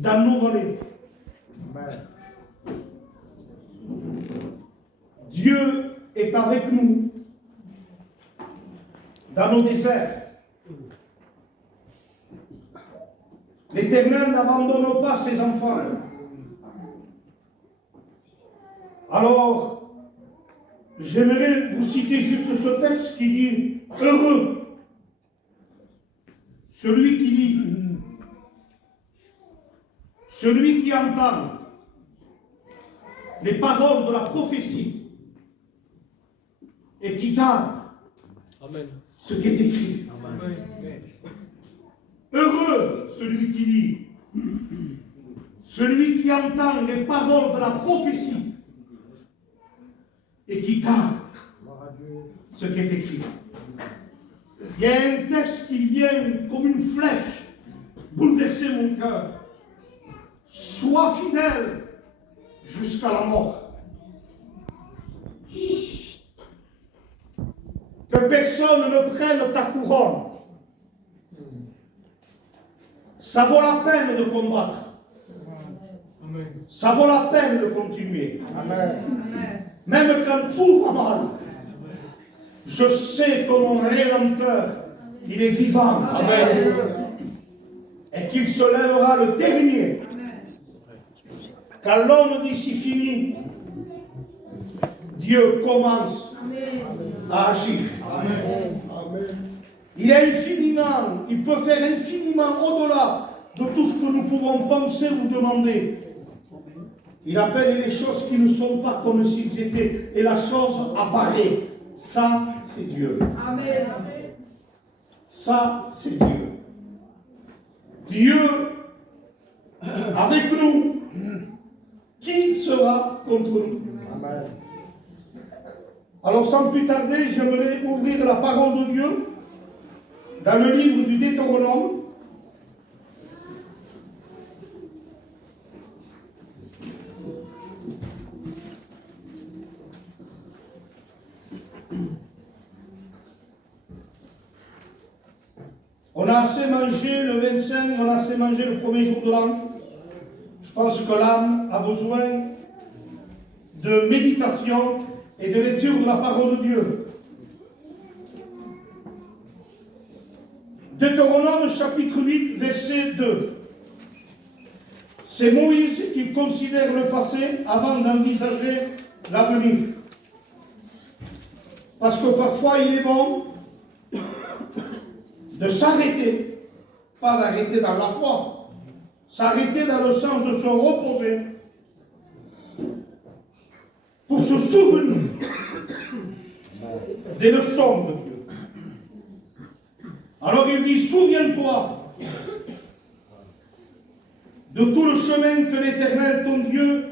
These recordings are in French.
dans nos vallées. Dieu est avec nous dans nos déserts. L'Éternel n'abandonne pas ses enfants. Alors, j'aimerais vous citer juste ce texte qui dit « Heureux celui qui lit, celui qui entend les paroles de la prophétie et qui garde ce qui est écrit. Amen. Heureux celui qui lit, celui qui entend les paroles de la prophétie et qui garde ce qui est écrit. Il y a un texte qui vient comme une flèche bouleverser mon cœur. Sois fidèle jusqu'à la mort. Que personne ne prenne ta couronne. Ça vaut la peine de combattre. Ça vaut la peine de continuer. Amen. Même quand tout va mal, je sais que mon Rédempteur, il est vivant. Amen. Et qu'il se lèvera le dernier. Quand l'homme d'ici finit, Dieu commence à agir. Amen. Il est infiniment, il peut faire infiniment au-delà de tout ce que nous pouvons penser ou demander. Il appelle les choses qui ne sont pas comme s'ils étaient, et la chose apparaît. Ça, c'est Dieu. Amen. Ça, c'est Dieu. Dieu avec nous. Qui sera contre nous? Amen. Alors, sans plus tarder, j'aimerais ouvrir la parole de Dieu dans le livre du Deutéronome. On a assez mangé le 25, on a assez mangé le premier jour de l'an. Je pense que l'âme a besoin de méditation et de lecture de la parole de Dieu. Deutéronome chapitre 8, verset 2. C'est Moïse qui considère le passé avant d'envisager l'avenir. Parce que parfois il est bon de s'arrêter, pas d'arrêter dans la foi, s'arrêter dans le sens de se reposer, pour se souvenir des leçons de Dieu. Alors il dit, souviens-toi de tout le chemin que l'Éternel, ton Dieu,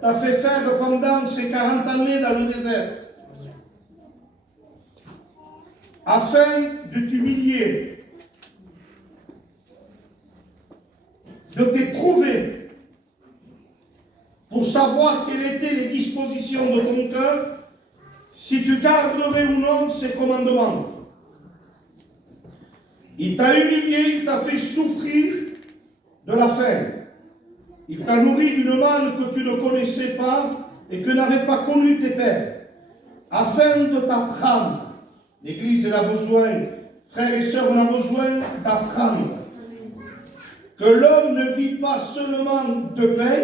t'a fait faire pendant ces 40 années dans le désert, afin de t'humilier, de t'éprouver, pour savoir quelles étaient les dispositions de ton cœur, si tu garderais ou non ses commandements. Il t'a humilié, il t'a fait souffrir de la faim. Il t'a nourri d'une manne que tu ne connaissais pas et que n'avaient pas connu tes pères, afin de t'apprendre. L'Église a besoin, frères et sœurs, on a besoin d'apprendre que l'homme ne vit pas seulement de pain,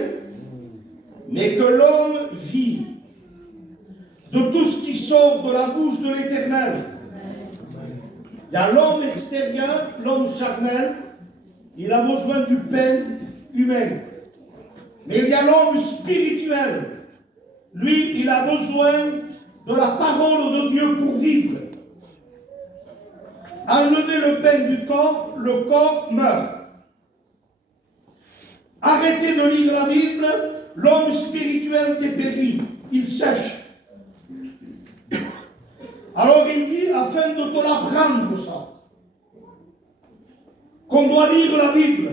mais que l'homme vit de tout ce qui sort de la bouche de l'Éternel. Il y a l'homme extérieur, l'homme charnel, il a besoin du pain humain. Mais il y a l'homme spirituel. Lui, il a besoin de la parole de Dieu pour vivre. Enlevez le pain du corps, le corps meurt. Arrêtez de lire la Bible, l'homme spirituel dépérit, il sèche. Alors il dit, afin de te l'apprendre ça, qu'on doit lire la Bible,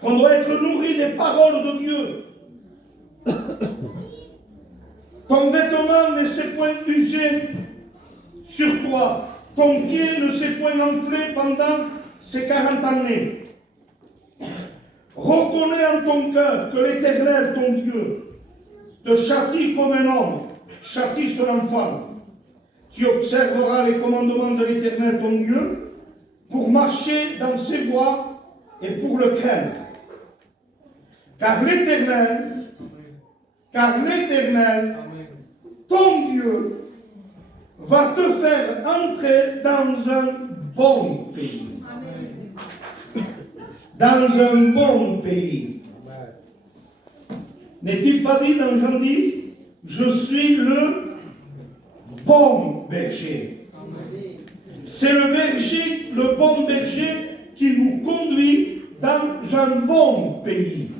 qu'on doit être nourri des paroles de Dieu. Ton vêtement ne s'est point usé sur toi, ton pied ne s'est point enflé pendant ces 40 années. Reconnais en ton cœur que l'Éternel, ton Dieu, te châtie comme un homme châtie son enfant. Tu observeras les commandements de l'Éternel, ton Dieu, pour marcher dans ses voies et pour le craindre. Car l'Éternel, ton Dieu, va te faire entrer dans un bon pays. Dans un bon pays. N'est-il pas dit dans Jean 10, je suis le bon berger. C'est le berger, le bon berger qui nous conduit dans un bon pays.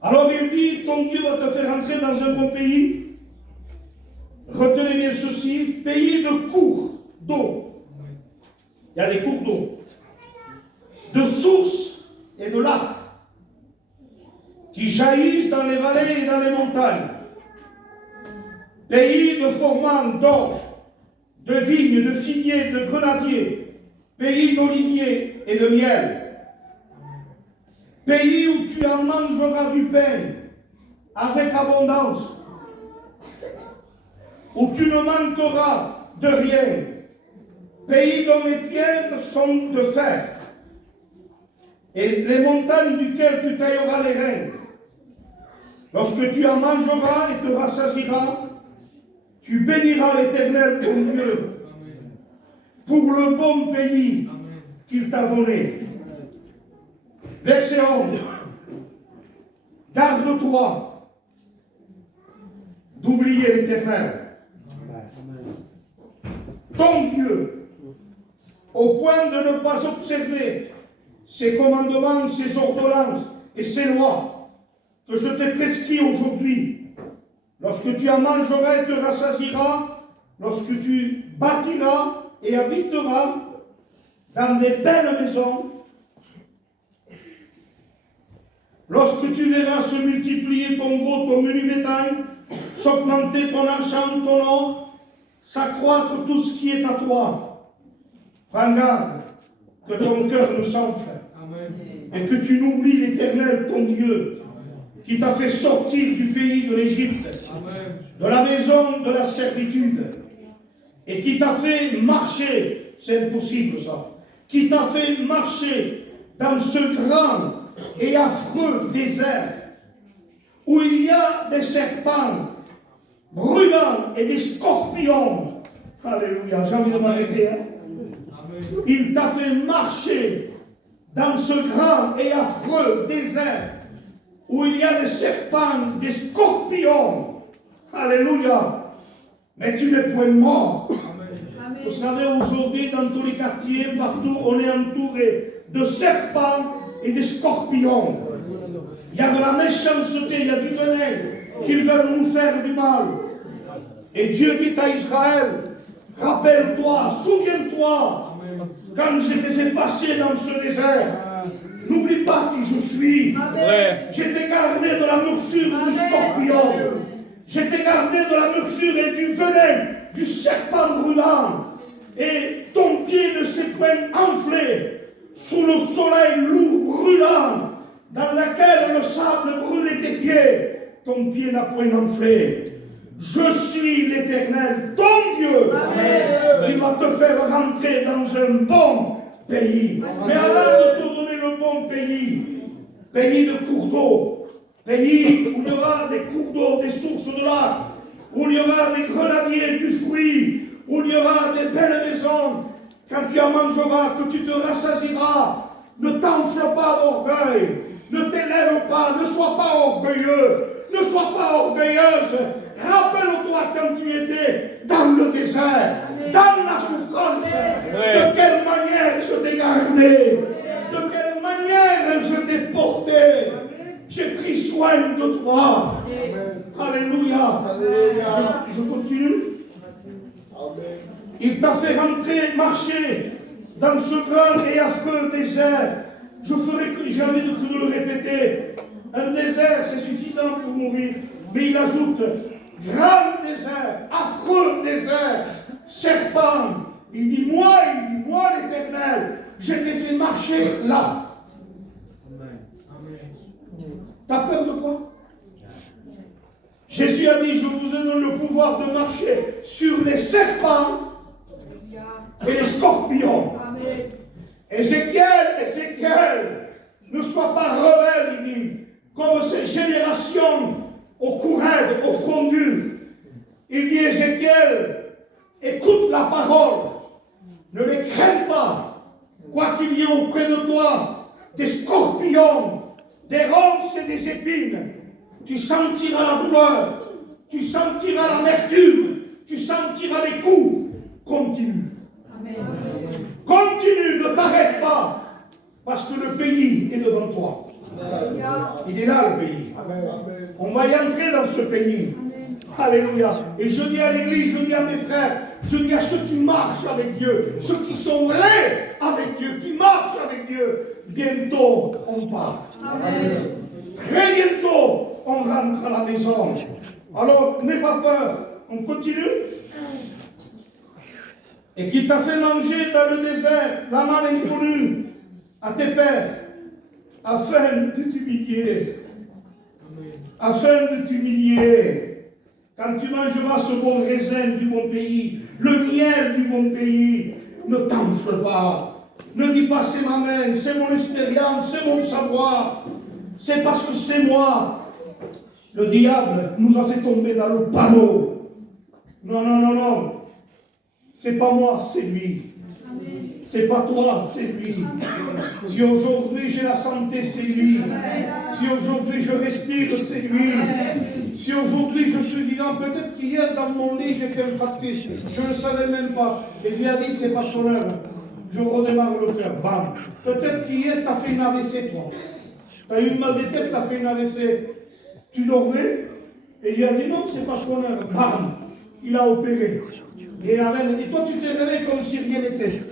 Alors il dit, ton Dieu va te faire entrer dans un bon pays. Retenez bien ceci, pays de cours d'eau. Il y a des cours d'eau, de sources et de lacs qui jaillissent dans les vallées et dans les montagnes. Pays de formants d'orge, de vignes, de figuiers, de grenadiers, pays d'oliviers et de miel. Pays où tu en mangeras du pain avec abondance, où tu ne manqueras de rien. Pays dont les pierres sont de fer, et les montagnes duquel tu tailleras les reins. Lorsque tu en mangeras et te rassasieras, tu béniras l'Éternel ton Dieu pour le bon pays qu'il t'a donné. Verset 11. Garde-toi d'oublier l'Éternel, ton Dieu, au point de ne pas observer ses commandements, ses ordonnances et ses lois que je t'ai prescrits aujourd'hui. Lorsque tu en mangeras et te rassasieras, lorsque tu bâtiras et habiteras dans des belles maisons, lorsque tu verras se multiplier ton gros, ton menu bétail, s'augmenter ton argent, ton or, s'accroître tout ce qui est à toi, prends garde que ton cœur ne s'enfle et que tu n'oublies l'Éternel, ton Dieu, qui t'a fait sortir du pays de l'Égypte, de la maison de la servitude, et qui t'a fait marcher, c'est impossible ça, qui t'a fait marcher dans ce grand et affreux désert, où il y a des serpents brûlants et des scorpions. Alléluia, j'ai envie de m'arrêter. Hein? Il t'a fait marcher dans ce grand et affreux désert, où il y a des serpents, des scorpions. Alléluia. Mais tu n'es point mort. Amen. Vous savez, aujourd'hui, dans tous les quartiers, partout, on est entouré de serpents et de scorpions. Il y a de la méchanceté, il y a du venin qui veulent nous faire du mal. Et Dieu dit à Israël, rappelle-toi, souviens-toi, quand je les ai passés dans ce désert, n'oublie pas qui je suis. Je t'ai gardé de la morsure du scorpion. Je t'ai gardé de la morsure et du venin du serpent brûlant. Et ton pied ne s'est point enflé sous le soleil lourd brûlant dans lequel le sable brûlait tes pieds. Ton pied n'a point enflé. Je suis l'Éternel, ton Dieu, qui va te faire rentrer dans un bon pays. Mais avant de te donner le bon pays, pays de cours d'eau, pays où il y aura des cours d'eau, des sources de lac, où il y aura des grenadiers, du fruit, où il y aura des belles maisons, quand tu en mangeras, que tu te rassasieras, ne t'enfle pas d'orgueil, ne t'élève pas, ne sois pas orgueilleux, ne sois pas orgueilleuse. Rappelle-toi quand tu étais dans le désert, dans la souffrance, de quelle manière je t'ai gardé, de quelle manière je t'ai porté. J'ai pris soin de toi. Alléluia. Je continue. Il t'a fait rentrer, marcher dans ce grand et affreux désert. J'ai envie de le répéter. Un désert, c'est suffisant pour mourir. Mais il ajoute, grand désert, affreux désert, serpent. Il dit, moi l'Éternel, je t'ai fait marcher là. T'as peur de quoi? Jésus a dit, je vous donne le pouvoir de marcher sur les serpents et les scorpions. Ézéchiel, ne sois pas rebelle, il dit, comme ces générations au courage, au front dur. Il dit, Ézéchiel, écoute la parole, ne les crains pas, quoi qu'il y ait auprès de toi des scorpions, des ronces et des épines. Tu sentiras la douleur, tu sentiras l'amertume, tu sentiras les coups. Continue. Amen. Continue, ne t'arrête pas, parce que le pays est devant toi. Amen. Il est là, le pays. Amen. On va y entrer dans ce pays. Amen. Alléluia. Et je dis à l'église, je dis à mes frères, je dis à ceux qui marchent avec Dieu, ceux qui sont vrais avec Dieu, qui marchent avec Dieu, bientôt on part. Amen. Très bientôt, on rentre à la maison. Alors, n'aie pas peur. On continue. Et qui t'a fait manger dans le désert, la manne inconnue, à tes pères, afin de t'humilier. Afin de t'humilier. Quand tu mangeras ce bon raisin du bon pays, le miel du bon pays, ne t'enfle pas. Ne dis pas c'est ma main, c'est mon expérience, c'est mon savoir. C'est parce que c'est moi. Le diable nous a fait tomber dans le panneau. Non, non, non, non. C'est pas moi, c'est lui. C'est pas toi, c'est lui. Si aujourd'hui j'ai la santé, c'est lui. Si aujourd'hui je respire, c'est lui. Si aujourd'hui je suis vivant, peut-être qu'hier dans mon lit j'ai fait un practice. Je ne savais même pas. Et lui a dit c'est pas son heure. Je redémarre le cœur. Bam. Peut-être qu'hier tu as fait une AVC toi. Tu as eu une mal de tête, tu as fait une AVC. Tu dormais, et il a dit non, c'est pas son heure. Bam, il a opéré. Et toi, tu t'es réveillé comme si rien n'était.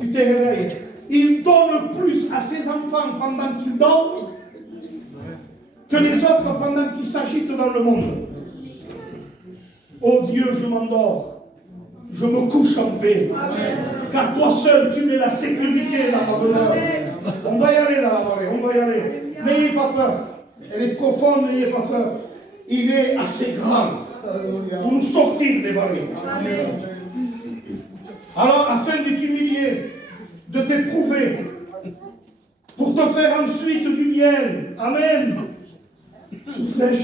Tu t'es réveillé. Il donne plus à ses enfants pendant qu'ils dorment que les autres pendant qu'ils s'agitent dans le monde. Oh Dieu, je m'endors. Je me couche en paix. Amen. Car toi seul, tu mets la sécurité dans ma demeure. On va y aller dans la vallée, on va y aller. N'ayez pas peur. Elle est profonde, n'ayez pas peur. Il est assez grand pour nous sortir des vallées. Amen. Alors, afin de t'humilier, de t'éprouver, pour te faire ensuite du bien. Amen. Souffrez.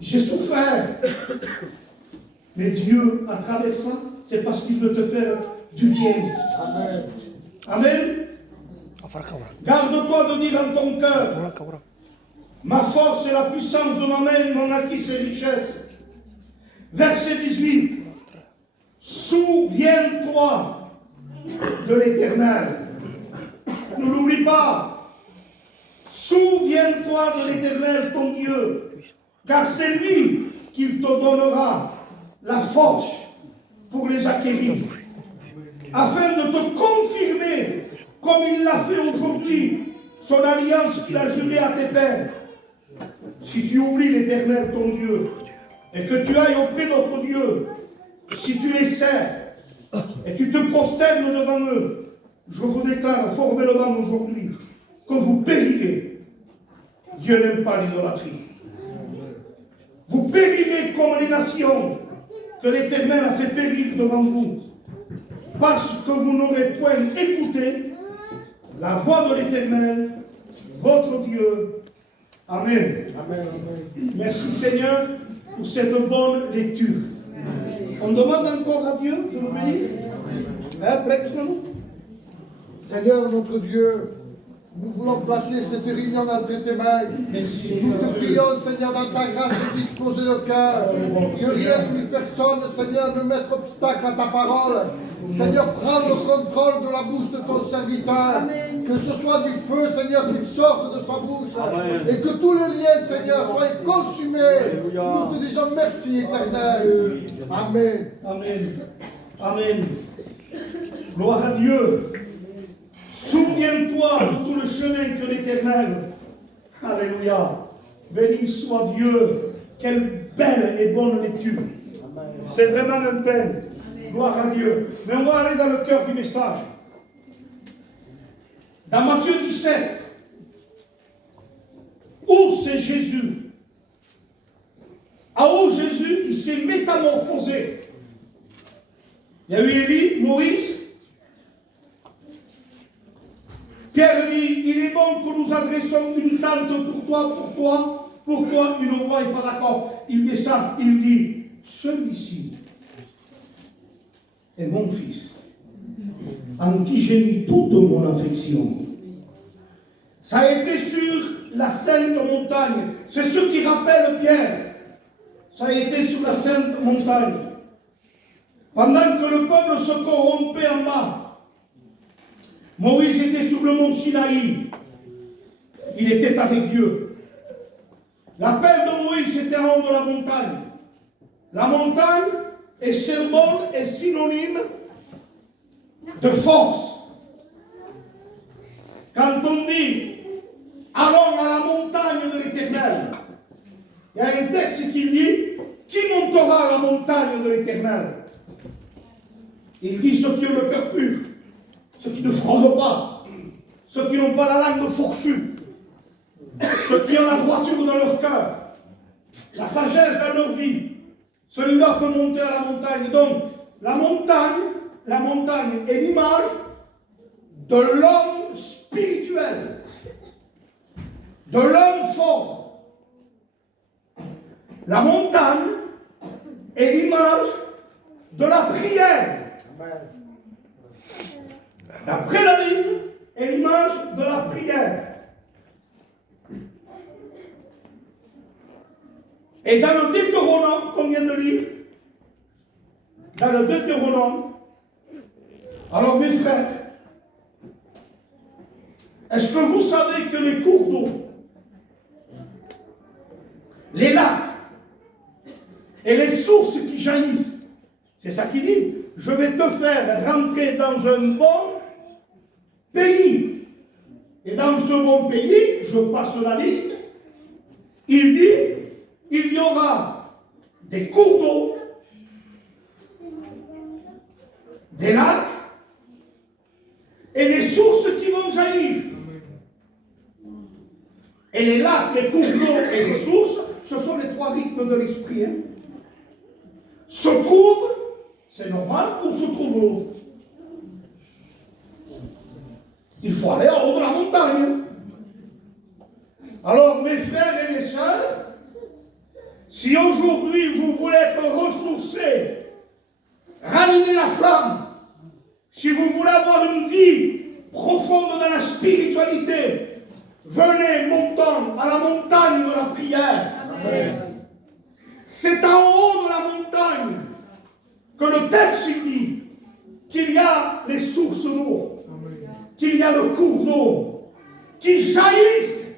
J'ai souffert. Mais Dieu, à travers ça, c'est parce qu'il veut te faire du bien. Amen. Amen. Garde-toi de dire en ton cœur, ma force et la puissance de ma main m'ont acquis ces richesses. Verset 18. Souviens-toi de l'Éternel. Ne l'oublie pas. Souviens-toi de l'Éternel, ton Dieu, car c'est lui qui te donnera la force pour les acquérir, afin de te confirmer, comme il l'a fait aujourd'hui, son alliance qu'il a jurée à tes pères. Si tu oublies l'Éternel, ton Dieu, et que tu ailles auprès d'autres dieux, si tu les sers, et tu te prosternes devant eux, je vous déclare formellement aujourd'hui que vous périrez. Dieu n'aime pas l'idolâtrie. Vous périrez comme les nations que l'Éternel a fait périr devant vous, parce que vous n'aurez point écouté la voix de l'Éternel, votre Dieu. Amen. Amen. Merci Seigneur pour cette bonne lecture. On demande encore à Dieu de nous bénir. Seigneur notre Dieu, nous voulons placer cette réunion entre tes mains. Merci. Nous te prions, Seigneur, dans ta grâce, de disposer le cœur. Que rien ni personne, Seigneur, ne mette obstacle à ta parole. Seigneur, prends le contrôle de la bouche de ton serviteur. Amen. Que ce soit du feu, Seigneur, qui sorte de sa bouche. Amen. Et que tout le lien, Seigneur, soit consumé. Alléluia. Nous te disons merci, éternel. Amen. Amen. Amen. Gloire à Dieu. Souviens-toi de tout le chemin que l'Éternel. Alléluia. Béni soit Dieu. Quelle belle et bonne lecture. C'est vraiment une peine. Gloire à Dieu. Mais on va aller dans le cœur du message. dans Matthieu 17, où c'est Jésus, où Jésus, il s'est métamorphosé. Il y a eu Élie, Moïse. Pierre dit, il est bon que nous adressions une tente pour toi, une voix n'est pas d'accord. Il descend, il dit, celui-ci est mon fils, en qui j'ai mis toute mon affection. Ça a été sur la sainte montagne. C'est ce qui rappelle Pierre. Ça a été sur la sainte montagne. Pendant que le peuple se corrompait en bas, Moïse était sur le mont Sinaï. Il était avec Dieu. L'appel de Moïse était en haut de la montagne. La montagne est symbole et synonyme de force. Quand on dit allons à la montagne de l'Éternel, il y a un texte qui dit qui montera à la montagne de l'Éternel? Il dit ceux qui ont le cœur pur, ceux qui ne fraudent pas, ceux qui n'ont pas la langue fourchue, ceux qui ont la droiture dans leur cœur, la sagesse dans leur vie. Celui-là peut monter à la montagne. Donc, la montagne est l'image de l'homme spirituel, de l'homme fort. La montagne est l'image de la prière. D'après la Bible, est l'image de la prière. Et dans le Deutéronome, qu'on vient de lire, dans le Deutéronome, alors mes frères, est-ce que vous savez que les cours d'eau, les lacs et les sources qui jaillissent, c'est ça qu'il dit, je vais te faire rentrer dans un bon pays. Et dans ce bon pays, je passe la liste, il dit, il y aura des cours d'eau, des lacs et des sources qui vont jaillir. Et les lacs, les cours d'eau et les sources, ce sont les trois rythmes de l'esprit. Hein. Se trouve, c'est normal, où se trouve l'eau? Il faut aller en haut de la montagne. Alors, mes frères et mes sœurs, si aujourd'hui vous voulez être ressourcés, ramener la flamme, si vous voulez avoir une vie profonde dans la spiritualité, venez, montons à la montagne de la prière. Amen. C'est en haut de la montagne que le texte dit qu'il y a les sources d'eau, qu'il y a le cours d'eau, qui jaillissent,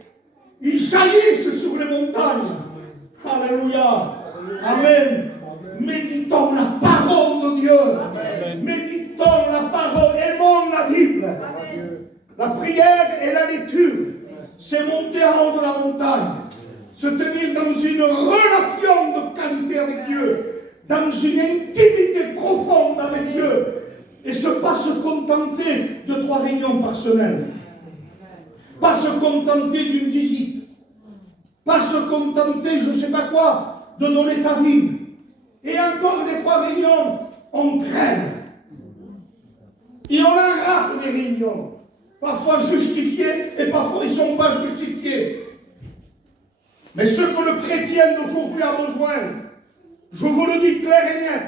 ils jaillissent sur les montagnes. Alléluia. Amen. Méditons la parole de Dieu. Amen. Méditons la parole, aimons la Bible. Amen. La prière et la lecture, c'est monter en haut de la montagne, se tenir dans une relation de qualité avec Dieu, dans une intimité profonde avec Dieu, et pas se contenter de 3 réunions par semaine, pas se contenter d'une visite, pas se contenter, je ne sais pas quoi, de donner ta vie. Et encore les 3 réunions, on traîne. Et on en rate des réunions. Parfois justifiées et parfois ils ne sont pas justifiés. Mais ce que le chrétien d'aujourd'hui a besoin, je vous le dis clair et net,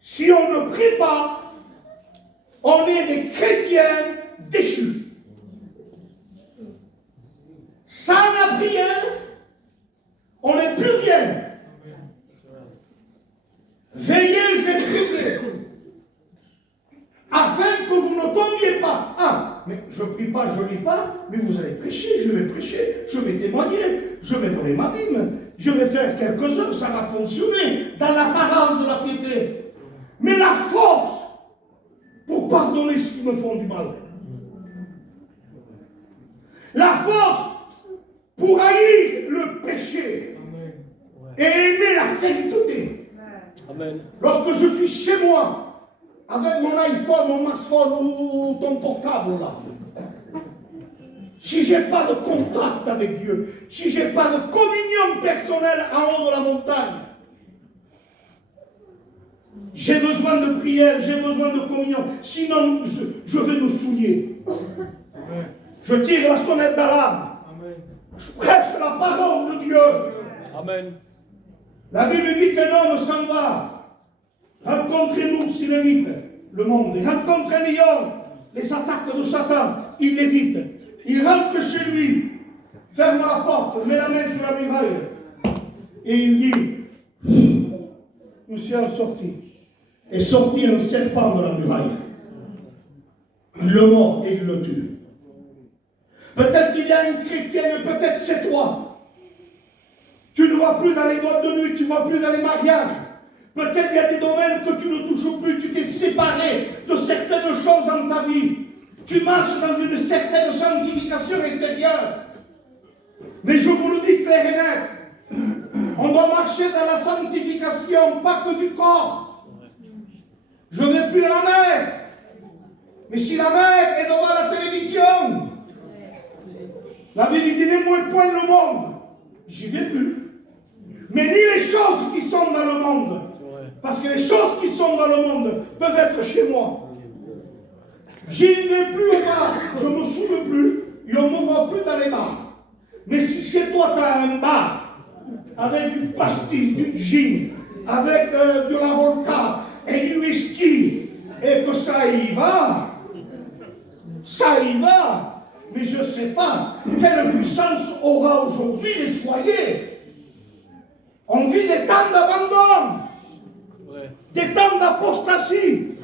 si on ne prie pas, on est des chrétiens déchus. Sans la prière, on n'est plus rien. Veillez et priez, afin que vous ne tombiez pas. Ah, mais je ne prie pas, je ne lis pas, mais vous allez prêcher, je vais témoigner, je vais donner ma Bible, je vais faire quelques heures, ça va fonctionner dans l'apparence de la piété. Mais la force pour pardonner ceux qui me font du mal. La force pour haïr le péché et aimer la sainteté. Amen. Lorsque je suis chez moi avec mon iPhone, mon smartphone ou ton portable là, si je n'ai pas de contact avec Dieu, si je n'ai pas de communion personnelle en haut de la montagne, j'ai besoin de prière, j'ai besoin de communion, sinon je vais me souiller. Je tire la sonnette d'alarme. Je prêche la parole de Dieu. Amen. La Bible dit qu'un homme s'en va rencontrer une ours, il évite le monde. Il rencontre un lion, les attaques de Satan, il l'évite. Il rentre chez lui, ferme la porte, met la main sur la muraille et il dit, je suis sorti. Est sorti un serpent de la muraille. Il le mord et il le tue. Peut-être qu'il y a une chrétienne, peut-être c'est toi. Tu ne vas plus dans les boîtes de nuit, tu ne vas plus dans les mariages. Peut-être qu'il y a des domaines que tu ne touches plus, tu t'es séparé de certaines choses dans ta vie. Tu marches dans une certaine sanctification extérieure. Mais je vous le dis clair et net, on doit marcher dans la sanctification, pas que du corps. Je ne vais plus à la mer. Mais si la mer est devant la télévision, la Bible dit n'aimez point le monde. J'y vais plus. Mais ni les choses qui sont dans le monde. Parce que les choses qui sont dans le monde peuvent être chez moi. J'y vais plus au bar. Je ne me souviens plus. Et on ne me voit plus dans les bars. Mais si chez toi tu as un bar avec du pastis, du gin, avec de la vodka et du whisky, et que ça y va, mais je ne sais pas quelle puissance aura aujourd'hui les foyers. On vit des temps d'abandon, des temps d'apostasie.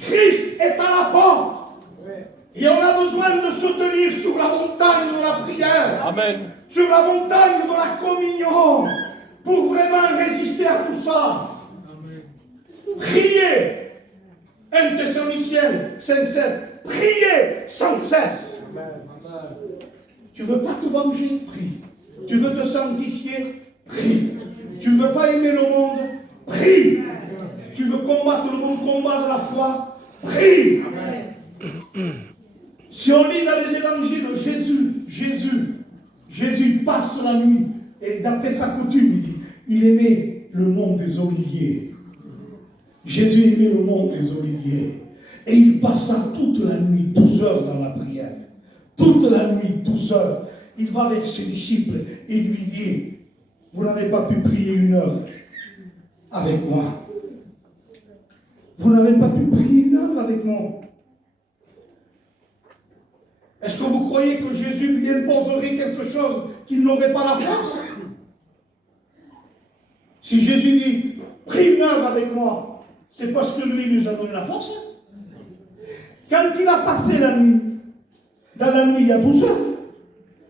Christ est à la porte. Et on a besoin de se tenir sur la montagne de la prière. Amen. Sur la montagne de la communion, pour vraiment résister à tout ça. Priez, un Thessaloniciens 5:7, priez sans cesse. Tu ne veux pas te venger, prie. Tu veux te sanctifier, prie. Tu ne veux pas aimer le monde, prie. Tu veux combattre le bon combat de la foi, prie. Si on lit dans les évangiles, Jésus passe la nuit, et d'après sa coutume, il aimait le mont des Oliviers. Jésus aimait le mont des Oliviers. Et il passa toute la nuit, 12 heures dans la prière. Toute la nuit, 12 heures. Il va avec ses disciples et il lui dit, vous n'avez pas pu prier 1 heure avec moi. Vous n'avez pas pu prier 1 heure avec moi. Est-ce que vous croyez que Jésus lui imposerait quelque chose qu'il n'aurait pas la force? Si Jésus dit, prie 1 heure avec moi, c'est parce que lui nous a donné la force. Quand il a passé la nuit, dans la nuit il y a 12 heures,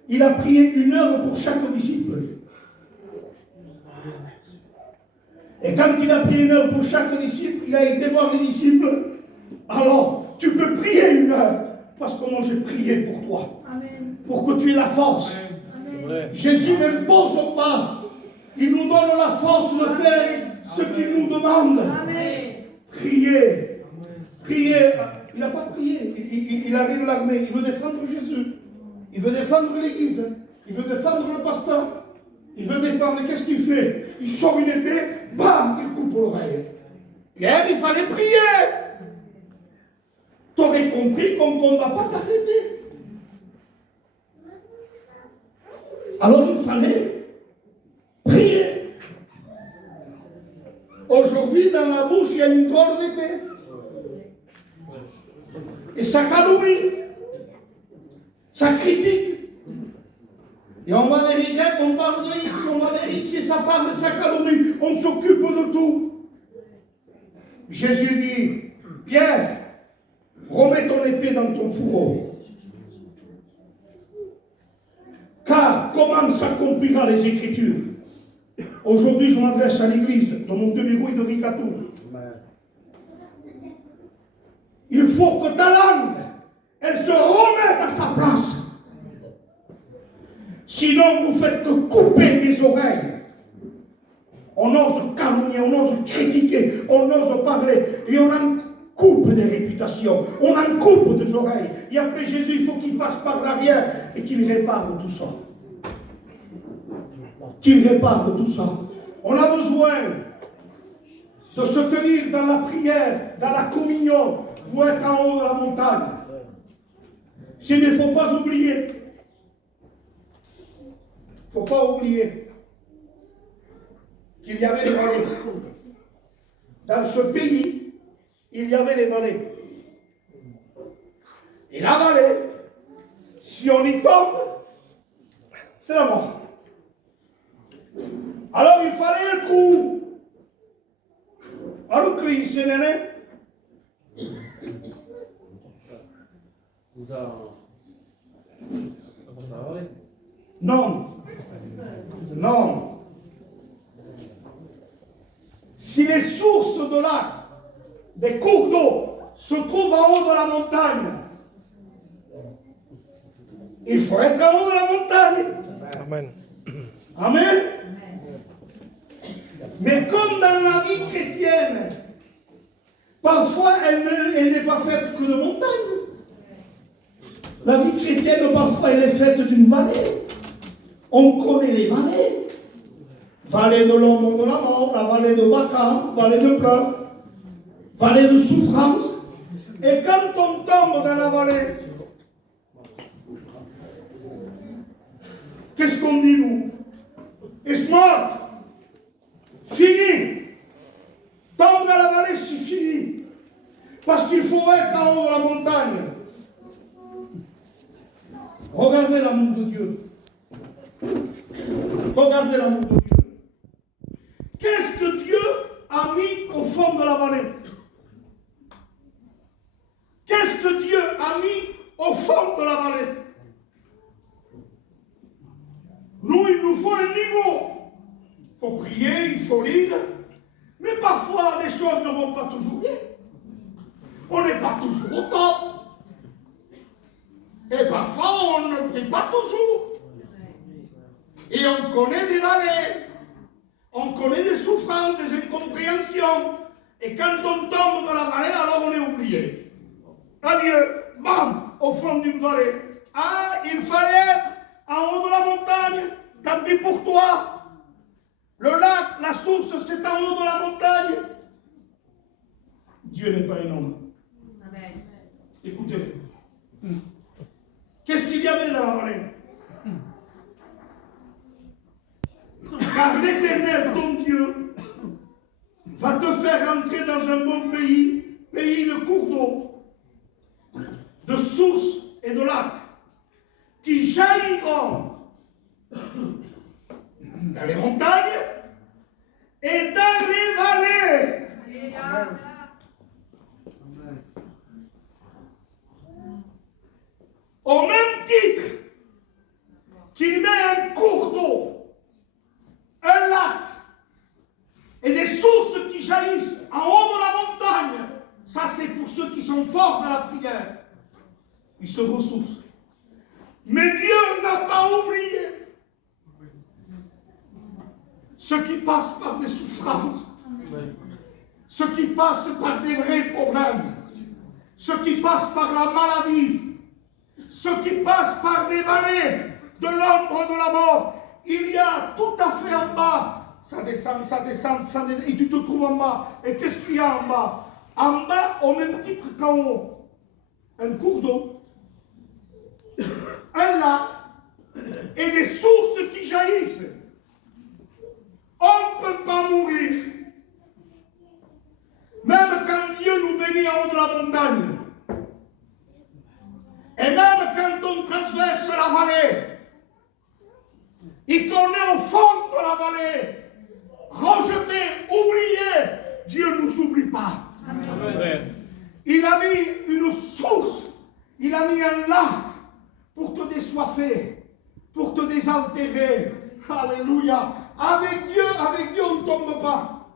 il a prié 1 heure pour chaque disciple. Et quand il a prié 1 heure pour chaque disciple, il a été voir les disciples. Alors, tu peux prier 1 heure, parce que moi j'ai prié pour toi. Amen. Pour que tu aies la force. Amen. Jésus n'impose pas. Il nous donne la force de faire ce qu'il nous demande. Amen. Priez. Priez. Il n'a pas prié. Il arrive l'armée. Il veut défendre Jésus. Il veut défendre l'église. Il veut défendre le pasteur. Il veut défendre. Qu'est-ce qu'il fait? Il sort une épée. Bam! Il coupe l'oreille. Pierre, il fallait prier. Tu aurais compris qu'on ne combat pas par l'épée. Alors il fallait prier. Aujourd'hui, dans la bouche, il y a une drôle d'épée. Et ça calomnie. Ça critique. Et on va vers Y, on parle de X, on va vers X, et ça parle de ça calomnie. On s'occupe de tout. Jésus dit, Pierre, remets ton épée dans ton fourreau. Car comment s'accomplira les Écritures? Aujourd'hui, je m'adresse à l'église de Montebéroux et de Ricatour. Il faut que ta langue, elle se remette à sa place. Sinon, vous faites que couper des oreilles. On ose calomnier, on ose critiquer, on ose parler, et on en coupe coupe des réputations, on en coupe des oreilles. Et après Jésus, il faut qu'il passe par l'arrière et qu'il répare tout ça. Qu'il répare tout ça. On a besoin de se tenir dans la prière, dans la communion, pour être en haut de la montagne. Il ne faut pas oublier. Il ne faut pas oublier qu'il y avait des vallées. Dans ce pays, il y avait des vallées. Et la vallée, si on y tombe, c'est la mort. Alors il fallait un trou. Alors Christ est né. Non. Non. Si les sources de lac, des cours d'eau, se trouvent en haut de la montagne, il faut être en haut de la montagne. Amen. Amen. Mais comme dans la vie chrétienne, parfois elle n'est pas faite que de montagnes. La vie chrétienne, parfois, elle est faite d'une vallée. On connaît les vallées. Vallée de l'ombre de la mort, la vallée de Baca, vallée de pleurs, vallée de souffrance. Et quand on tombe dans la vallée, qu'est-ce qu'on dit, nous? It's mort. Fini. Tombe dans la vallée, c'est fini. Parce qu'il faut être en haut de la montagne. Regardez l'amour de Dieu. Regardez l'amour de Dieu. Qu'est-ce que Dieu a mis au fond de la vallée? Qu'est-ce que Dieu a mis au fond de la vallée? Nous, il nous faut un niveau. Il faut prier, il faut lire. Mais parfois, les choses ne vont pas toujours bien. On n'est pas toujours au top. Et parfois, on ne prie pas toujours. Et on connaît des vallées. On connaît des souffrances, des incompréhensions. Et quand on tombe dans la vallée, alors on est oublié. Adieu, bam, au fond d'une vallée. Ah, il fallait être en haut de la montagne. Tant pis pour toi. Le lac, la source, c'est en haut de la montagne. Dieu n'est pas un homme. Amen. Écoutez. Qu'est-ce qu'il y avait dans la vallée? Car l'Éternel, ton Dieu, va te faire entrer dans un bon pays, pays de cours d'eau, de sources et de lacs, qui jailliront dans les montagnes et dans les vallées. Amen. Au même titre qu'il met un cours d'eau, un lac et des sources qui jaillissent en haut de la montagne, ça c'est pour ceux qui sont forts dans la prière. Ils se ressourcent. Mais Dieu n'a pas oublié ceux qui passent par des souffrances, ceux qui passent par des vrais problèmes, ceux qui passent par la maladie, ceux qui passent par des vallées de l'ombre de la mort. Il y a tout à fait en bas, ça descend, et tu te trouves en bas. Et qu'est-ce qu'il y a en bas? En bas, au même titre qu'en haut, un cours d'eau, un lac et des sources qui jaillissent. On ne peut pas mourir. Même quand Dieu nous bénit en haut de la montagne. Et même quand on traverse la vallée, et qu'on est au fond de la vallée, rejeté, oublié, Dieu ne nous oublie pas. Amen. Il a mis une source, il a mis un lac pour te désoiffer, pour te désaltérer. Alléluia. Avec Dieu, on ne tombe pas.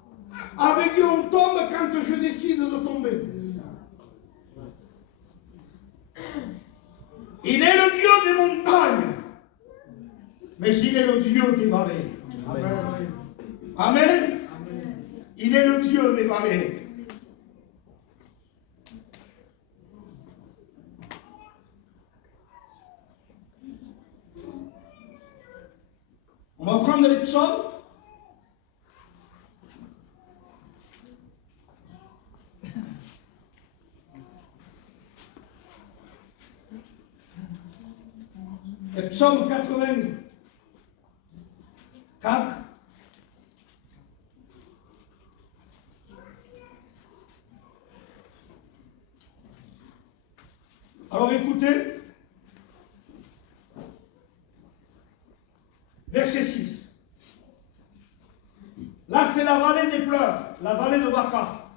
Avec Dieu, on tombe quand je décide de tomber. Il est le Dieu des montagnes, mais il est le Dieu des vallées. Amen. Amen. Il est le Dieu des vallées. va prendre les psaumes. Le psaume 84. Alors écoutez, verset 6. Là, c'est la vallée des pleurs, la vallée de Baca.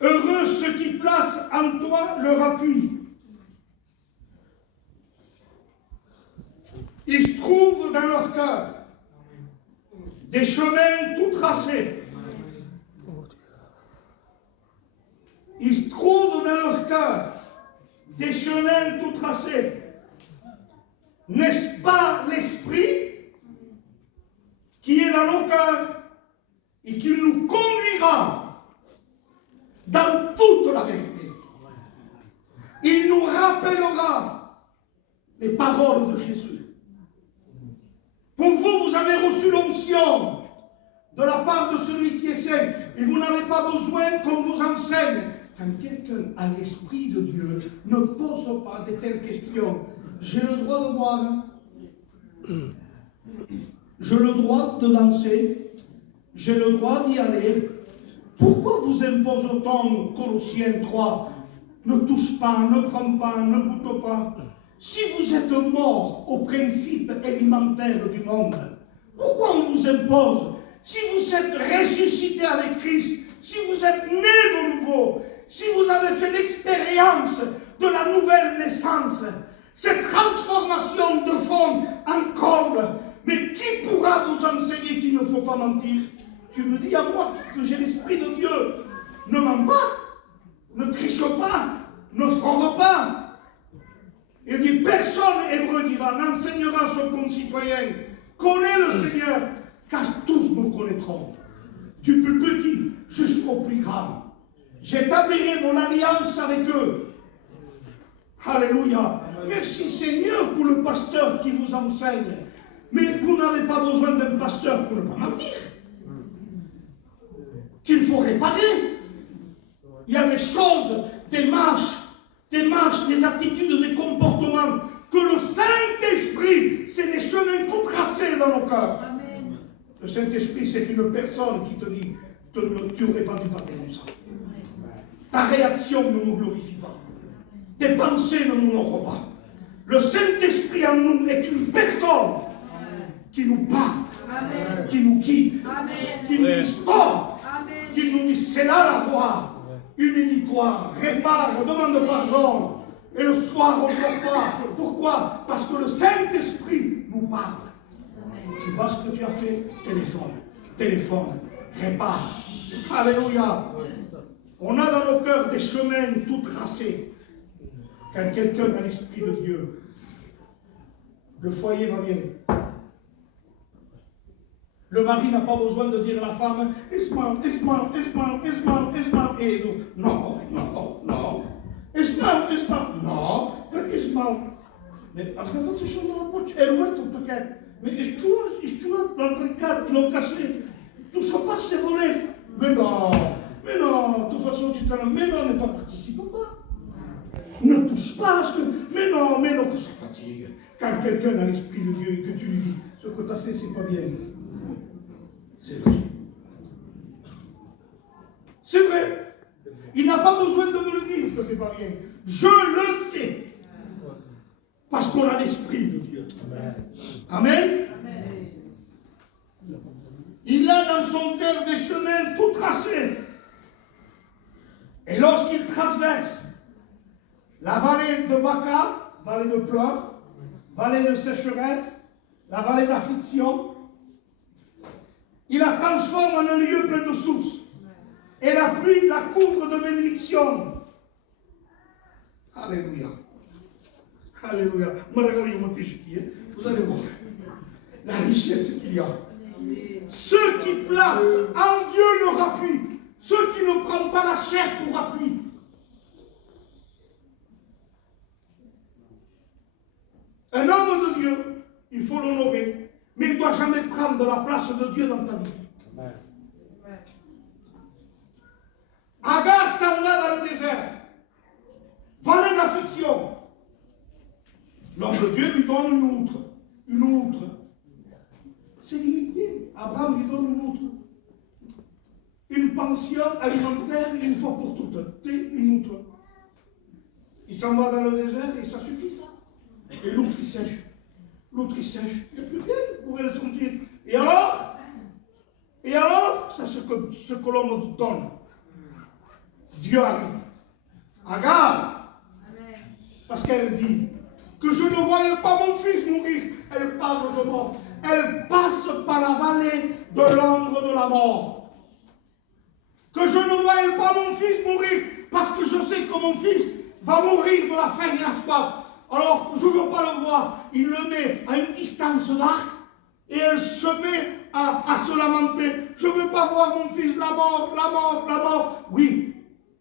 Heureux ceux qui placent en toi leur appui. Ils se trouvent dans leur cœur des chemins tout tracés. Ils se trouvent dans leur cœur des chemins tout tracés. N'est-ce pas l'Esprit qui est dans nos cœurs et qui nous conduira dans toute la vérité? Il nous rappellera les paroles de Jésus. Pour vous, vous avez reçu l'onction de la part de celui qui est saint, et vous n'avez pas besoin qu'on vous enseigne. Quand quelqu'un a l'Esprit de Dieu, ne pose pas de telles questions. J'ai le droit de boire. J'ai le droit de danser. J'ai le droit d'y aller. Pourquoi vous impose-t-on, Colossiens 3, ne touche pas, ne prends pas, ne goûte pas? Si vous êtes mort aux principes élémentaires du monde, pourquoi on vous impose? Si vous êtes ressuscité avec Christ, si vous êtes né de nouveau, si vous avez fait l'expérience de la nouvelle naissance, cette transformation de fond en comble, mais qui pourra vous enseigner qu'il ne faut pas mentir? Tu me dis à moi que j'ai l'Esprit de Dieu. Ne mens pas, ne triche pas, ne fraude pas. Il dit, personne, Hébreu dira, n'enseignera à son concitoyen, connais le Seigneur, car tous me connaîtront, du plus petit jusqu'au plus grand. J'établirai mon alliance avec eux. Alléluia. Merci Seigneur pour le pasteur qui vous enseigne. Mais vous n'avez pas besoin d'un pasteur pour ne pas mentir. Qu'il faut réparer. Il y a des choses, des marches, des attitudes, des comportements, que le Saint-Esprit, c'est des chemins tout tracés dans nos cœurs. Amen. Le Saint-Esprit, c'est une personne qui te dit, tu n'aurais pas dû parler comme ça. Ta réaction ne nous glorifie pas. Tes pensées ne nous honorent pas. Le Saint-Esprit en nous est une personne qui nous parle, Amen. Qui nous guide, Amen. Qui nous restaure, qui nous dit, c'est là la voie. Humilie-toi, répare, demande pardon. Et le soir, on ne dort pas. Pourquoi? Parce que le Saint-Esprit nous parle. Tu vois ce que tu as fait? Téléphone, répare. Alléluia. On a dans nos cœurs des chemins tout tracés. Quand quelqu'un a l'Esprit de Dieu, le foyer va bien. Le mari n'a pas besoin de dire à la femme, Ismaël, et non, Ismaël, non, perché Ismaël? Mais parce que tu chantes dans la porte, è ouvert ton paquet. Mais tu dans le cadre, ils l'ont cassé. Tout ça passe, c'est volé. Mais non, de toute façon, tu t'en as, mais non, ne pas participe pas. Ne touche pas, parce que, mais non, que ça fatigue. Quand quelqu'un a l'Esprit de Dieu et que tu lui dis, ce que tu as fait, c'est pas bien. C'est vrai. C'est vrai. Il n'a pas besoin de me le dire que c'est pas bien. Je le sais. Parce qu'on a l'Esprit de Dieu. Amen. Amen. Il a dans son cœur des chemins tout tracés. Et lorsqu'il traverse la vallée de Baca, vallée de pleurs, vallée de sécheresse, la vallée d'affliction, il la transforme en un lieu plein de sources. Et la pluie la couvre de bénédictions. Alléluia. Alléluia. Vous allez voir la richesse qu'il y a. Ceux qui placent en Dieu leur appui, ceux qui ne prennent pas la chair pour appui. Un homme de Dieu faut l'honorer. Mais il ne doit jamais prendre la place de Dieu dans ta vie. Agar s'en va dans le désert. Vallée d'affliction. L'homme de Dieu lui donne une outre. Une outre. C'est limité. Abraham lui donne une outre. Une pension alimentaire une fois pour toutes. Une outre. Il s'en va dans le désert et ça suffit ça. Et l'autre il sèche. L'autre il sèche. Il n'y a plus rien pour le sentir. Et alors, c'est ce que l'homme donne. Dieu arrive. Agar. Parce qu'elle dit que je ne voyais pas mon fils mourir. Elle parle de mort. Elle passe par la vallée de l'ombre de la mort. Que je ne voyais pas mon fils mourir. Parce que je sais que mon fils va mourir de la faim et la soif. Alors, je ne veux pas le voir. Il le met à une distance d'arc et elle se met à se lamenter. Je ne veux pas voir mon fils, la mort, la mort, la mort. Oui,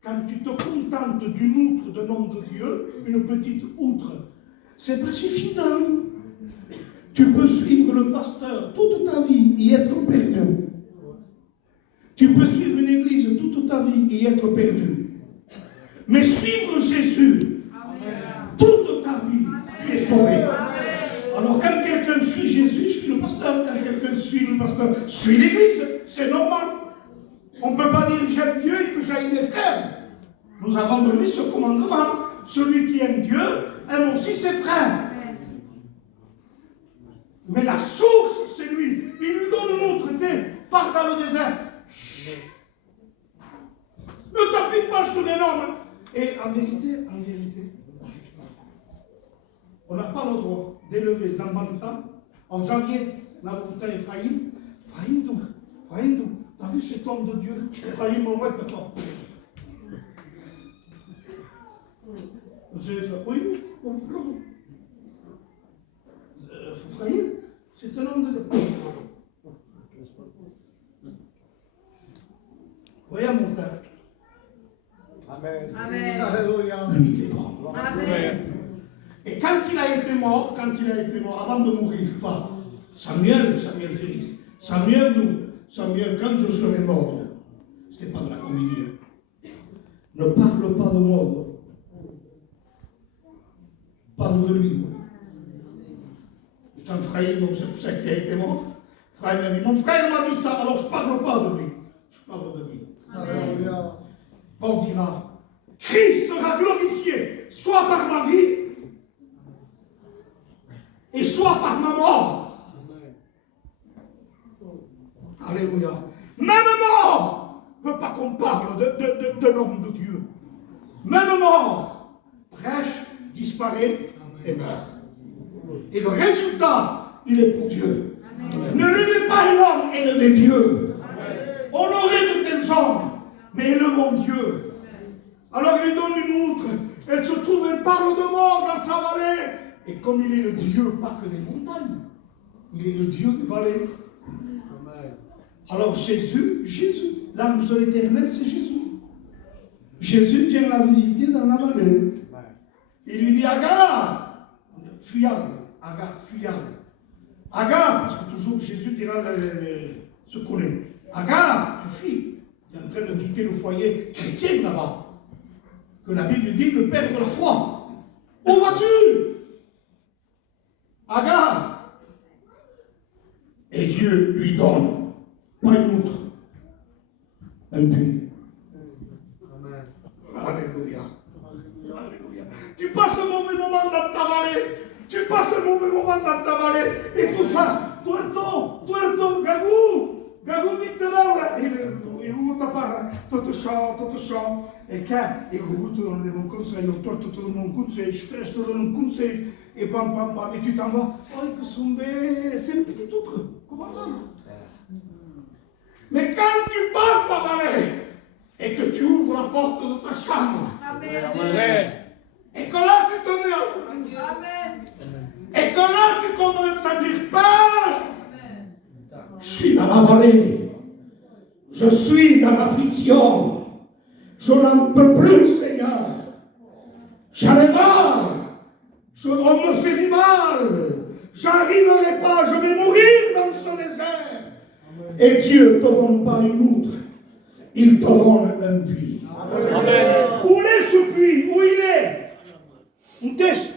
quand tu te contentes d'une outre d'un homme de Dieu, une petite outre, c'est pas suffisant. Tu peux suivre le pasteur toute ta vie et être perdu. Tu peux suivre une église toute ta vie et être perdu. Mais suivre Jésus, toute ta vie, tu es sauvé. Alors quand quelqu'un suit Jésus, suit le pasteur. Quand quelqu'un suit le pasteur, suit l'église. C'est normal. On ne peut pas dire j'aime Dieu et que j'aille mes frères. Nous avons de lui ce commandement. Celui qui aime Dieu aime aussi ses frères. Mais la source, c'est lui. Il lui donne une autre thé. Pars dans le désert. Chut. Ne t'applique pas sur les normes. Et en vérité, on n'a pas le droit d'élever dans Bantam, en janvier, la bouteille Ephraïm. Ephraïm d'où? T'as vu cet homme de Dieu? Ephraïm, on va être fort. Vous avez fait, oui, Ephraïm, c'est un homme de Dieu. Voyez mon frère. Amen. Amen. Alléluia. Lui, il est bon. Amen. Et quand il a été mort, avant de mourir, Samuel Félix, Samuel, quand je serai mort, c'était pas de la comédie. Ne parle pas de moi. Parle de lui. Et quand Ephraïm, c'est pour ça qu'il a été mort, Ephraïm a dit, mon frère m'a dit ça, alors je ne parle pas de lui. Je parle de lui. Alléluia. Paul dira, Christ sera glorifié, soit par ma vie, et soit par ma mort. Alléluia. Même mort ne veut pas qu'on parle de l'homme de Dieu. Même mort prêche, disparaît et meurt. Et le résultat, il est pour Dieu. Amen. Ne levez pas l'homme, élevez Dieu. Amen. Honorez de tels hommes, mais élevons Dieu. Alors il lui donne une outre. Elle se trouve, elle parle de mort dans sa vallée. Et comme il est le Dieu, pas que des montagnes, il est le Dieu des vallées. Amen. Alors Jésus, l'âme de l'Éternel, c'est Jésus. Jésus vient la visiter dans la vallée. Il lui dit, Agar, fuyarde. Agar, parce que toujours Jésus dira ce qu'on est. Agar, tu fuis. Tu es en train de quitter le foyer chrétien là-bas. Que la Bible dit, le père de la foi. Où vas-tu? Agar. Et Dieu lui donne, pas une outre, un puits. Alléluia. Alléluia. Tu passes un mauvais moment dans ta vallée. Et tout ça, tuerto, Gagou, vite là. Et où t'as pas, tout ça. Et quand, et vous te donne des bons conseils, toi te donne un conseil, je te donne un conseil. Et pam, et tu t'en vas. Oh, que c'est une petite outre. Comment ça? Mais quand tu passes la vallée, et que tu ouvres la porte de ta chambre, Amen. et que là tu te mets en joie, Amen. et que là tu commences à dire, Père, je suis dans la vallée, je suis dans l'affliction, je n'en peux plus, Seigneur, j'en ai marre, on me fait du mal, j'arriverai pas, je vais mourir dans ce désert. Et Dieu ne te donne pas une outre, il te donne un puits. Amen. Où est ce puits? Où il est? Un test.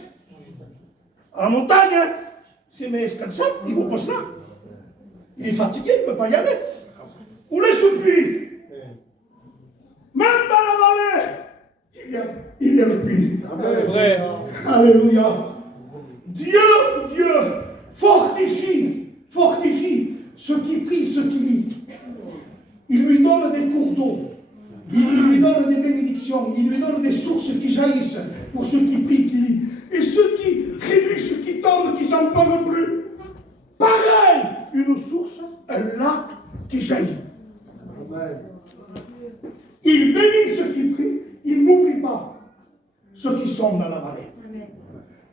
À la montagne, hein? C'est mes escalades, il ne va pas là. Il est fatigué, il ne peut pas y aller. Où est ce puits? Même dans la vallée, il y a le puits. Vrai. Alléluia. Dieu fortifie ceux qui prient, ceux qui lient. Il lui donne des cours d'eau. Il lui donne des bénédictions. Il lui donne des sources qui jaillissent pour ceux qui prient, qui lient. Et ceux qui trébuchent, qui tombent, qui s'en peuvent plus. Pareil, une source, un lac qui jaillit. Il bénit ceux qui prient. Il n'oublie pas ceux qui sont dans la vallée.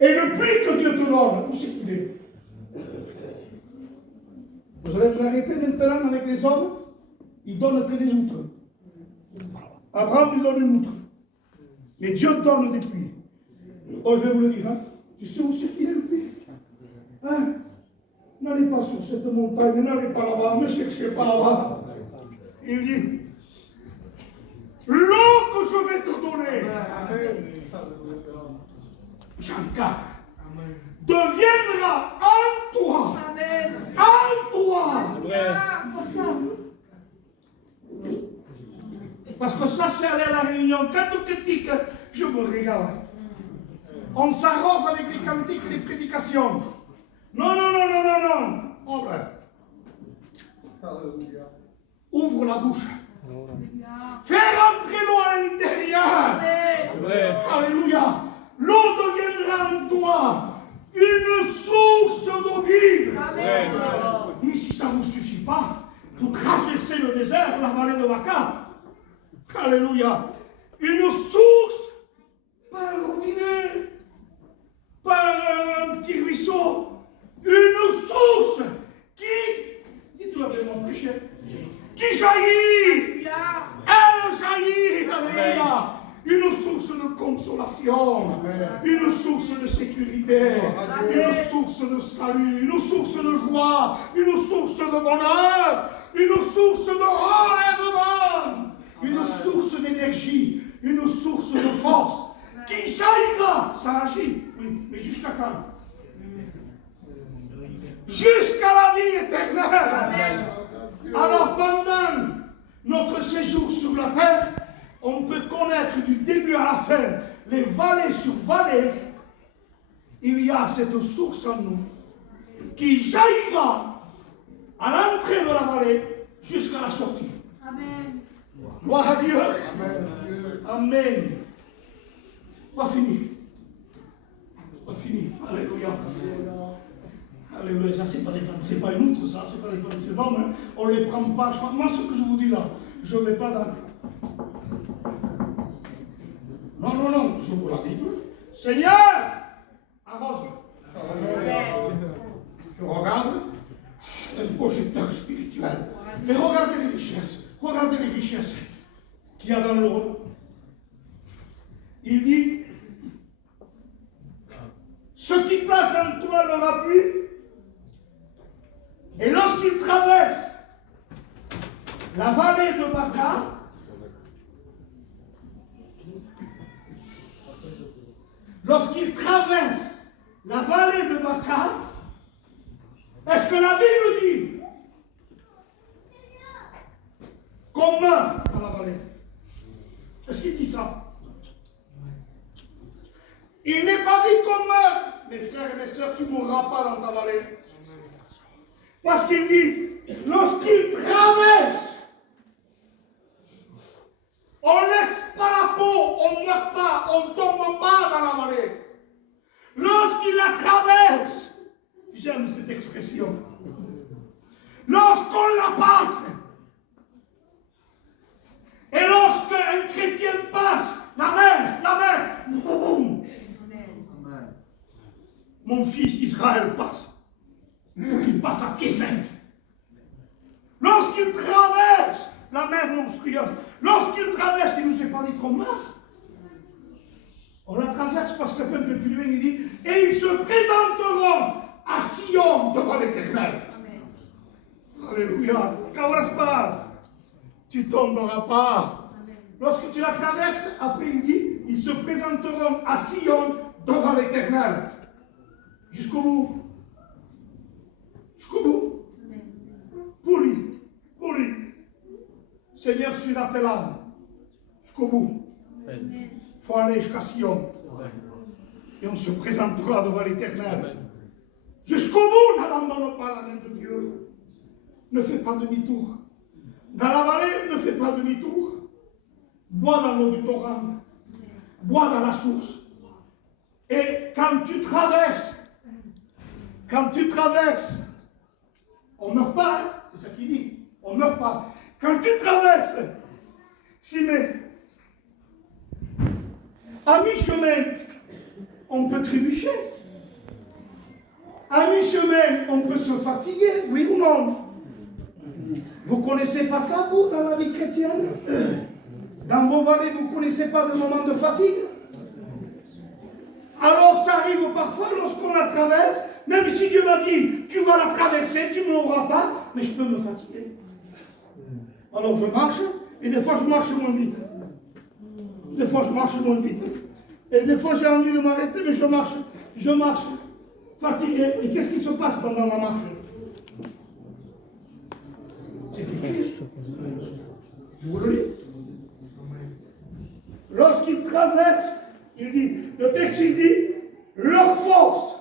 Et le puits que Dieu te donne, où c'est qu'il est? Vous allez vous arrêter maintenant avec les hommes? Ils donnent que des outres. Abraham lui donne une outre. Mais Dieu donne des puits. Oh, je vais vous le dire, hein? Tu sais où c'est qu'il est le puits? Hein? N'allez pas sur cette montagne, n'allez pas là-bas, ne cherchez pas là-bas. Il dit, l'eau que je vais te donner, Jean 4, deviendra en toi. Amen. En toi. Vrai. Ça. Parce que ça, c'est aller à la réunion. Quand on critique, je me régale. On s'arrose avec les cantiques et les prédications. Non. Oh, ben. Ouvre la bouche. Fais rentrer l'eau à l'intérieur. Vrai. Alléluia. L'eau deviendra en toi une source d'eau vive. Vrai. Mais si ça ne vous suffit pas, pour traverser le désert, la vallée de Baca. Alléluia. Une source, pas un robinet, pas un petit ruisseau. Une source qui, dites-le avec mon péché, qui jaillit. Elle jaillit. Alléluia. Une source de consolation, une source de sécurité, une source de salut, une source de joie, une source de bonheur, une source de relèvement, une source d'énergie, une source de force qui jaillira. Ça agit, oui, mais jusqu'à quand? Jusqu'à la vie éternelle. Alors pendant notre séjour sur la terre, on peut connaître du début à la fin, les vallées sur vallées, il y a cette source en nous qui jaillira à l'entrée de la vallée jusqu'à la sortie. Amen. Gloire à Dieu. Amen. Pas fini. Pas fini. Alléluia. Alléluia. Ça, c'est pas une outre, ça, c'est pas des pensées d'homme. Hein. On ne les prend pas. Moi, ce que je vous dis là, je ne vais pas dans. Non, je vous la Bible. Seigneur, arrose. Je regarde, un projecteur spirituel. Mais regardez les richesses qu'il y a dans l'eau. Il dit, ce qui place en toi leur appui, et lorsqu'il traverse la vallée de Baca, est-ce que la Bible dit qu'on meurt dans la vallée? Est-ce qu'il dit ça? Il n'est pas dit qu'on meurt. Mes frères et mes sœurs, tu ne mourras pas dans ta vallée. Parce qu'il dit, lorsqu'il traverse, on ne laisse pas la peau, on ne meurt pas, on ne tombe pas dans la vallée. Lorsqu'il la traverse, j'aime cette expression, lorsqu'on la passe, et lorsque un chrétien passe, la mer, boum. Mon fils Israël passe. Il faut qu'il passe à pied sec. Lorsqu'il traverse la mer monstrueuse, lorsqu'il traverse, il ne nous est pas dit qu'on meurt. On la traverse parce que un peu plus loin, il dit, et ils se présenteront à Sion devant l'Éternel. Alléluia. Quand ça se passe, tu ne tomberas pas. Lorsque tu la traverses, après il dit, ils se présenteront à Sion devant l'Éternel. Jusqu'au bout. Jusqu'au bout. Pour lui. Pour lui. Seigneur, suivra tes âmes. Jusqu'au bout. Il faut aller jusqu'à Sion. Et on se présentera devant l'Éternel. Jusqu'au bout, n'abandonne pas la main de Dieu. Ne fais pas demi-tour. Dans la vallée, ne fais pas demi-tour. Bois dans l'eau du torrent. Bois dans la source. Et quand tu traverses, on ne meurt pas, hein? C'est ça qu'il dit, on ne meurt pas. Quand tu traverses, Simée, à mi-chemin, on peut trébucher. À mi-chemin, on peut se fatiguer, oui ou non? Vous ne connaissez pas ça, vous, dans la vie chrétienne? Dans vos vallées, vous ne connaissez pas de moments de fatigue? Alors ça arrive parfois lorsqu'on la traverse, même si Dieu m'a dit, tu vas la traverser, tu ne l'auras pas, mais je peux me fatiguer. Alors je marche, et des fois je marche moins vite. Des fois je marche moins vite. Et des fois j'ai envie de m'arrêter, mais je marche, fatigué. Et qu'est-ce qui se passe pendant la marche? C'est écrit. Vous le lisez. Lorsqu'ils traversent, il dit, le texte il dit, leur force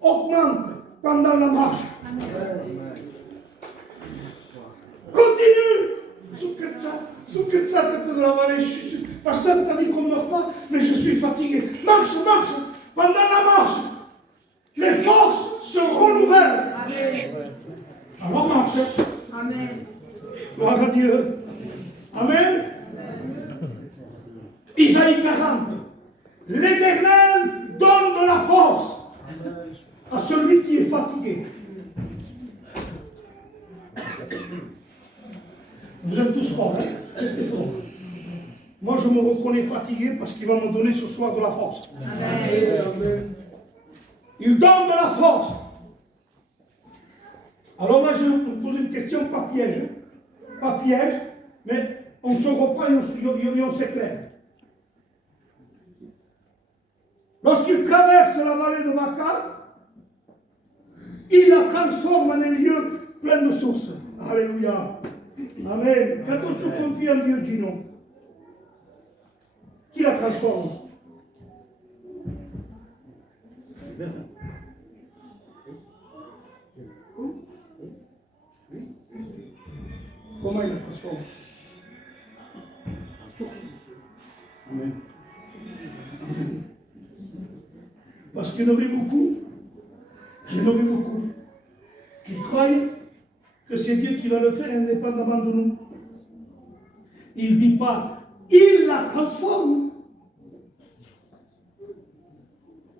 augmente pendant la marche. Continue. Souketsa, tête de la vallée. Pasteur, t'as dit qu'on ne meurt pas, mais je suis fatigué. Marche. Pendant la marche, les forces se renouvellent. Amen. Alors marche. Amen. Gloire à Dieu. Amen. Isaïe 40. L'Éternel donne de la force à celui qui est fatigué. Vous êtes tous forts, hein? Restez forts. Moi, je me reconnais fatigué parce qu'il va me donner ce soir de la force. Amen. Il donne de la force. Alors là, je vais vous poser une question, pas piège. Pas piège, mais on se reprend et on s'éclaire. Lorsqu'il traverse la vallée de Baca, il la transforme en un lieu plein de sources. Alléluia. Amen. Quand on se confie en Dieu, dis non. Qui la transforme? Comment il la transforme? Amen. Amen. Parce qu'il y en avait beaucoup qui croient que c'est Dieu qui va le faire indépendamment de nous. Il ne dit pas, il la transforme.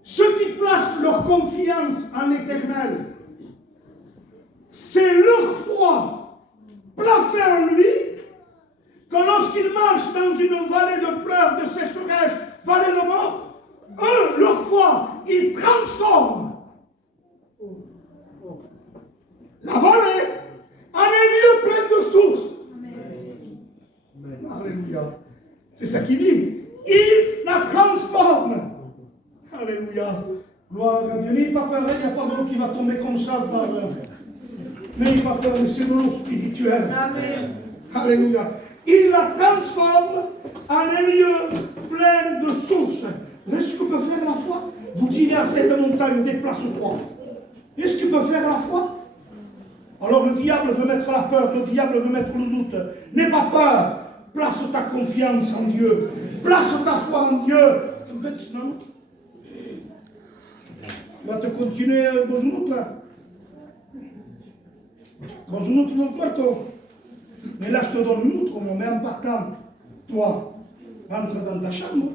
Ceux qui placent leur confiance en l'Éternel, c'est leur foi placée en lui, que lorsqu'ils marchent dans une vallée de pleurs, de sécheresse, vallée de mort, eux, leur foi, ils transforment la vallée en un lieu plein de sources. Amen. Alléluia. C'est ça qu'il dit. Ils la transforment. Alléluia. Gloire à Dieu. N'ayez pas peur, il n'y a pas de l'eau qui va tomber comme ça par n'ayez pas peur, c'est de l'eau spirituelle. Amen. Alléluia. Il la transforme en un lieu plein de sources. Est-ce que peut faire la foi? Vous direz à cette montagne, déplace-toi. Est-ce qu'il peut faire la foi? Alors le diable veut mettre la peur, le diable veut mettre le doute. N'aie pas peur. Place ta confiance en Dieu. Place ta foi en Dieu. Non? Tu vas te continuer dans une autre. Dans une autre plateau. Mais là, je te donne une autre, mais en partant, toi, rentre dans ta chambre.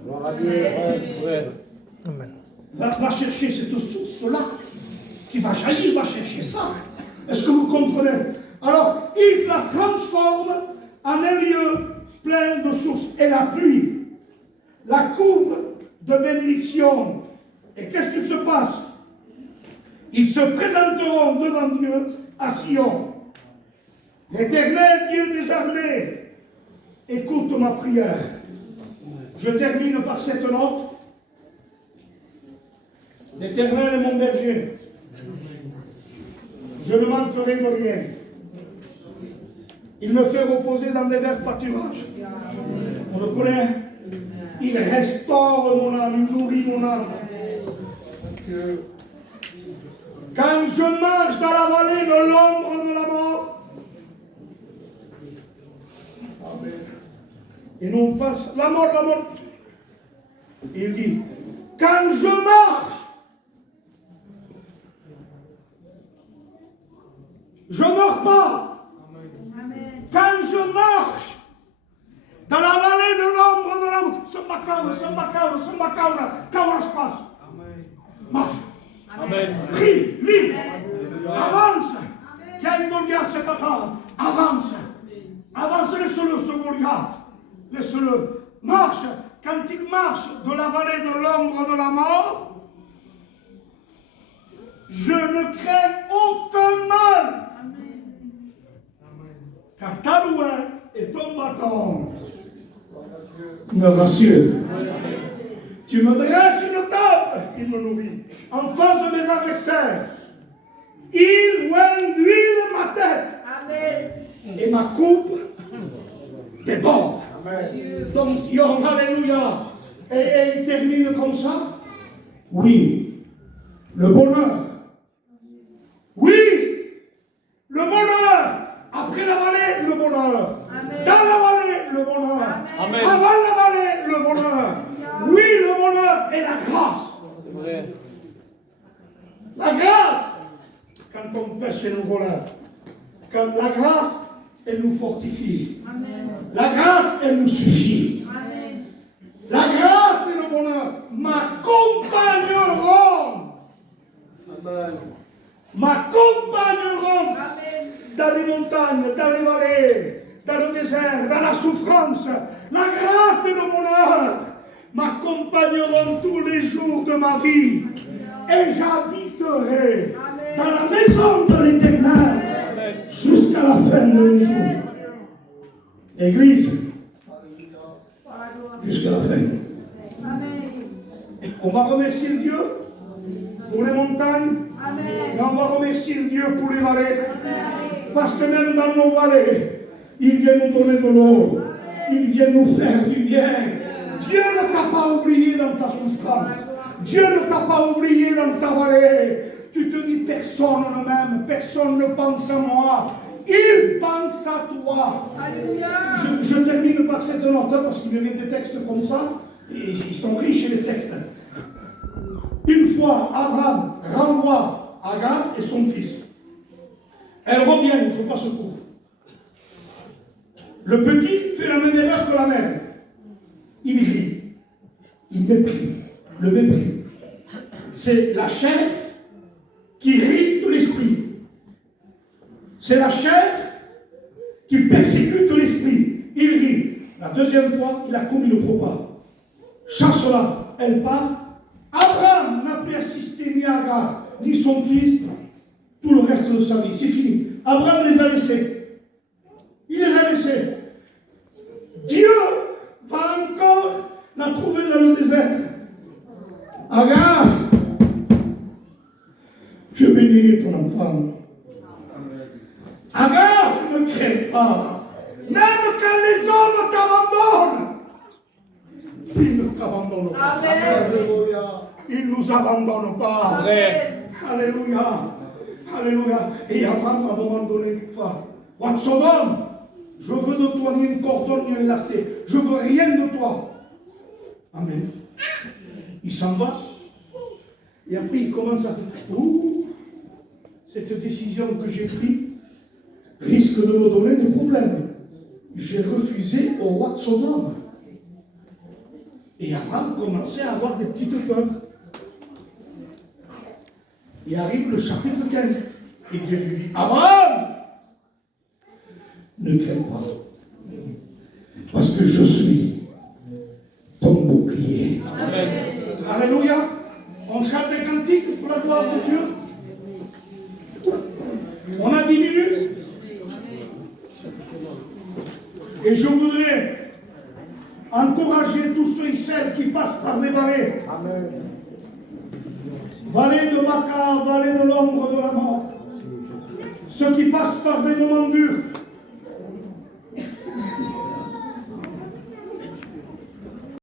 Va chercher cette source-là qui va jaillir, va chercher ça. Est-ce que vous comprenez? Alors, il la transforme en un lieu plein de sources. Et la pluie la couvre de bénédiction. Et qu'est-ce qu'il se passe? Ils se présenteront devant Dieu à Sion. L'Éternel Dieu des armées, écoute ma prière. Je termine par cette note. L'Éternel est mon berger. Je ne manquerai de rien. Il me fait reposer dans des verts pâturages. On le connaît. Il restaure mon âme, il nourrit mon âme. Quand je marche dans la vallée de l'ombre de la mort, amen. Et nous on passe la mort. Il dit, quand je marche, je ne meurs pas. Amen. Quand je marche dans la vallée de l'ombre de la mort, ce macabre, comment se passe? Marche. Amen. Prie, lis, avance. Il y a une Goliath, c'est pas grave. Avance. Avance, laisse-le ce Goliath. Laisse-le. Marche. Quand il marche de la vallée de l'ombre de la mort, je ne crains aucun mal. Car ta louange et ton bâton me rassurent. Tu me dresses une table, il me nourrit, en face de mes adversaires. Il induit ma tête. Amen. Et ma coupe déborde. Donc, Sion, alléluia. Et il termine comme ça. Oui, le bonheur. Oui, le bonheur. Après la vallée, le bonheur. Amen. Dans la vallée, le bonheur. Amen. Avant la vallée, le bonheur. Oui, le bonheur et la grâce. C'est vrai. La grâce, quand on pêche chez nous voleurs, quand la grâce, elle nous fortifie. Amen. La grâce, elle nous suffit. Amen. La grâce et le bonheur m'accompagneront. M'accompagneront Amen. dans les montagnes, dans les vallées, dans le désert, dans la souffrance. La grâce et le bonheur m'accompagneront tous les jours de ma vie. Et j'habiterai dans la maison de l'Éternel jusqu'à la fin de mes jours. Église, jusqu'à la fin. Amen. On va remercier Dieu pour les montagnes, Amen. mais on va remercier Dieu pour les vallées. Parce que même dans nos vallées, il vient nous donner de l'eau. Il vient nous faire du bien. Dieu ne t'a pas oublié dans ta souffrance. Dieu ne t'a pas oublié dans ta vallée. Tu te dis, personne ne m'aime, personne ne pense à moi. Il pense à toi. Alléluia. Je termine par cette note parce qu'il y avait des textes comme ça. Et ils sont riches les textes. Une fois, Abraham renvoie Agar et son fils. Elle revient, je passe au cours. Le petit fait la même erreur que la mère. Il rit. Il méprise. Le mépris. C'est la chair qui rit de l'esprit. C'est la chair qui persécute l'esprit. Il rit. La deuxième fois, il a commis le faux pas. Chasse-la. Elle part. Abraham n'a plus assisté ni Agar, ni son fils, tout le reste de sa vie. C'est fini. Abraham les a laissés. Il les a laissés. Dieu va encore la trouver dans le désert. Agar, je bénirai ton enfant. Agar, ne crains pas. Même quand les hommes t'abandonnent, ils ne t'abandonnent pas. Amen. Ils ne nous abandonnent pas. Amen. Alléluia. Alléluia. Et Abraham, à un moment donné, What Sodome, je veux de toi ni une cordon ni un lacet. Je veux rien de toi. Amen. Il s'en va. Et après, il commence à se dire, ouh, cette décision que j'ai prise risque de me donner des problèmes. J'ai refusé au roi de Sodome. Et Abraham commençait à avoir des petites peurs. Et arrive le chapitre 15. Et Dieu lui dit, Abraham, ne crains pas. Parce que je suis ton bouclier. Amen. Alléluia. On chante des cantiques pour la gloire de Dieu. 10 minutes. Et je voudrais encourager tous ceux et celles qui passent par des vallées. Amen. Vallée de Maca, vallée de l'ombre de la mort. Ceux qui passent par des moments durs.